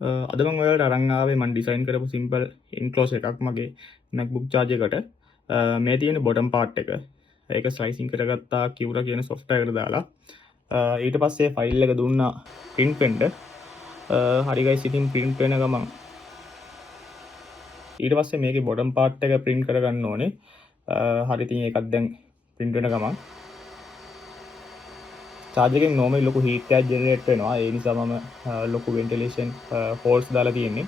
අද මම ඔයාලට අරන් ආවේ මම ඩිසයින් කරපු සිම්පල් එන්ක්ලෝස් එකක් මගේ MacBook charger එකට. මේ තියෙන බොටම් පාර්ට් එක. ඒක ස්ලයිසිං කරගත්තා Cura කියන software එකට දාලා. ඊට පස්සේ ෆයිල් එක දුන්නා print වෙන්න. හරි guys ඉතින් print වෙන ගමන් ඊට පස්සේ මේකේ බොටම් පාර්ට් එක print කරගන්න ඕනේ. හරි ඉතින් ඒකත් දැන් print වෙන ගමන් charger එකෙන් normally ලොකු heat එකක් generate වෙනවා. ඒ නිසා මම ලොකු ventilation holes දාලා තියෙන්නේ.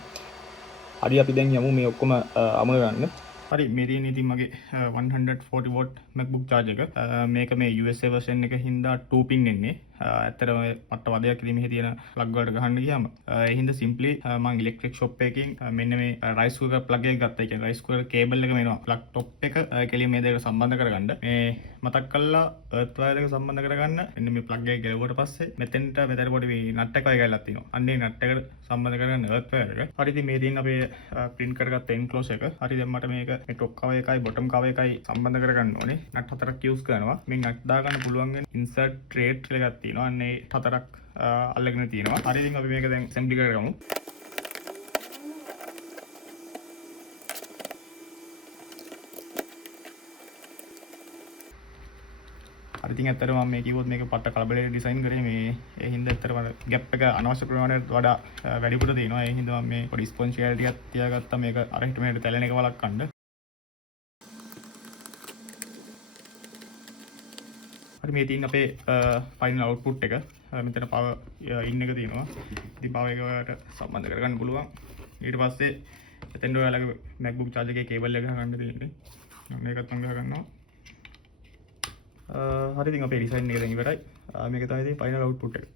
හරි අපි දැන් යමු මේ ඔක්කොම අමුණ ගන්න. හරි මේ තියෙන ඉතින් මගේ 140 watt MacBook charger එක. මේක මේ USA version එක හින්දා 2 pin එන්නේ. ඇත්තටම මට වදයක් ඉතින් මෙහි තියෙන plug වලට ගහන්න ගියාම ඒ හින්දා simply මම electric shop එකකින් මෙන්න මේ rice cooker plug එක ගත්තා. ඒ කියන්නේ rice cooker cable එක මේනවා. plug top එක කෙලින් මේ දෙකට සම්බන්ධ කරගන්න. මේ මතක් කළා earth wire එක සම්බන්ධ කරගන්න. මෙන්න මේ plug එක ගැලුවට පස්සේ මෙතෙන්ට පොඩි නට් එකක් වගේ ගලක් තියෙනවා. අන්න ඒ නට් එකට සම්බන්ධ කරගන්න earth wire එක. හරි ඉතින් මේ තියෙන අපේ print කරගත්ත enclosure එක. හරි දැන් මට මේක මේ top cover එකයි bottom cover එකයි සම්බන්ධ කරගන්න ඕනේ. නට් හතරක් use කරනවා. මේ නට් දාගන්න පුළුවන් වෙන insert thread කියලා එකක් තියෙනවා. අන්න ඒ හතරක් අල්ලගෙන තියෙනවා. හරි ඉතින් අපි මේක දැන් assembly කරගමු. හරි ඉතින් ඇත්තටම මම මේ කිව්වොත් මේක පට්ට කලබලේ ඩිසයින් කරේ මේ ඒ හින්දා ඇත්තටම ගැප් එක අනවශ්‍ය ප්‍රමාණයට වඩා වැඩිපුර තියෙනවා. ඒ හින්දා මම මේ පොඩි ස්පොන්ජ් කැල් ටිකක් තියාගත්තා මේක අර හිට මෙහෙට තැලෙන එක වළක්වන්න. හරි මේ තියෙන අපේ ෆයිනල් අවුට්පුට් එක. මෙතන power in එක තියෙනවා. ඉතින් power එක ඔයාලට සම්බන්ධ කරගන්න පුළුවන්. ඊට පස්සේ එතෙන්ට ඔයාලගේ MacBook charger එකේ cable එක ගහගන්න තියෙන්නේ. මේකත් මම ගහගන්නවා. හරි ඉතින් අපේ ඩිසයින් එක දැන් ඉවරයි. මේක තමයි ඉතින් ෆයිනල් අවුට්පුට් එක.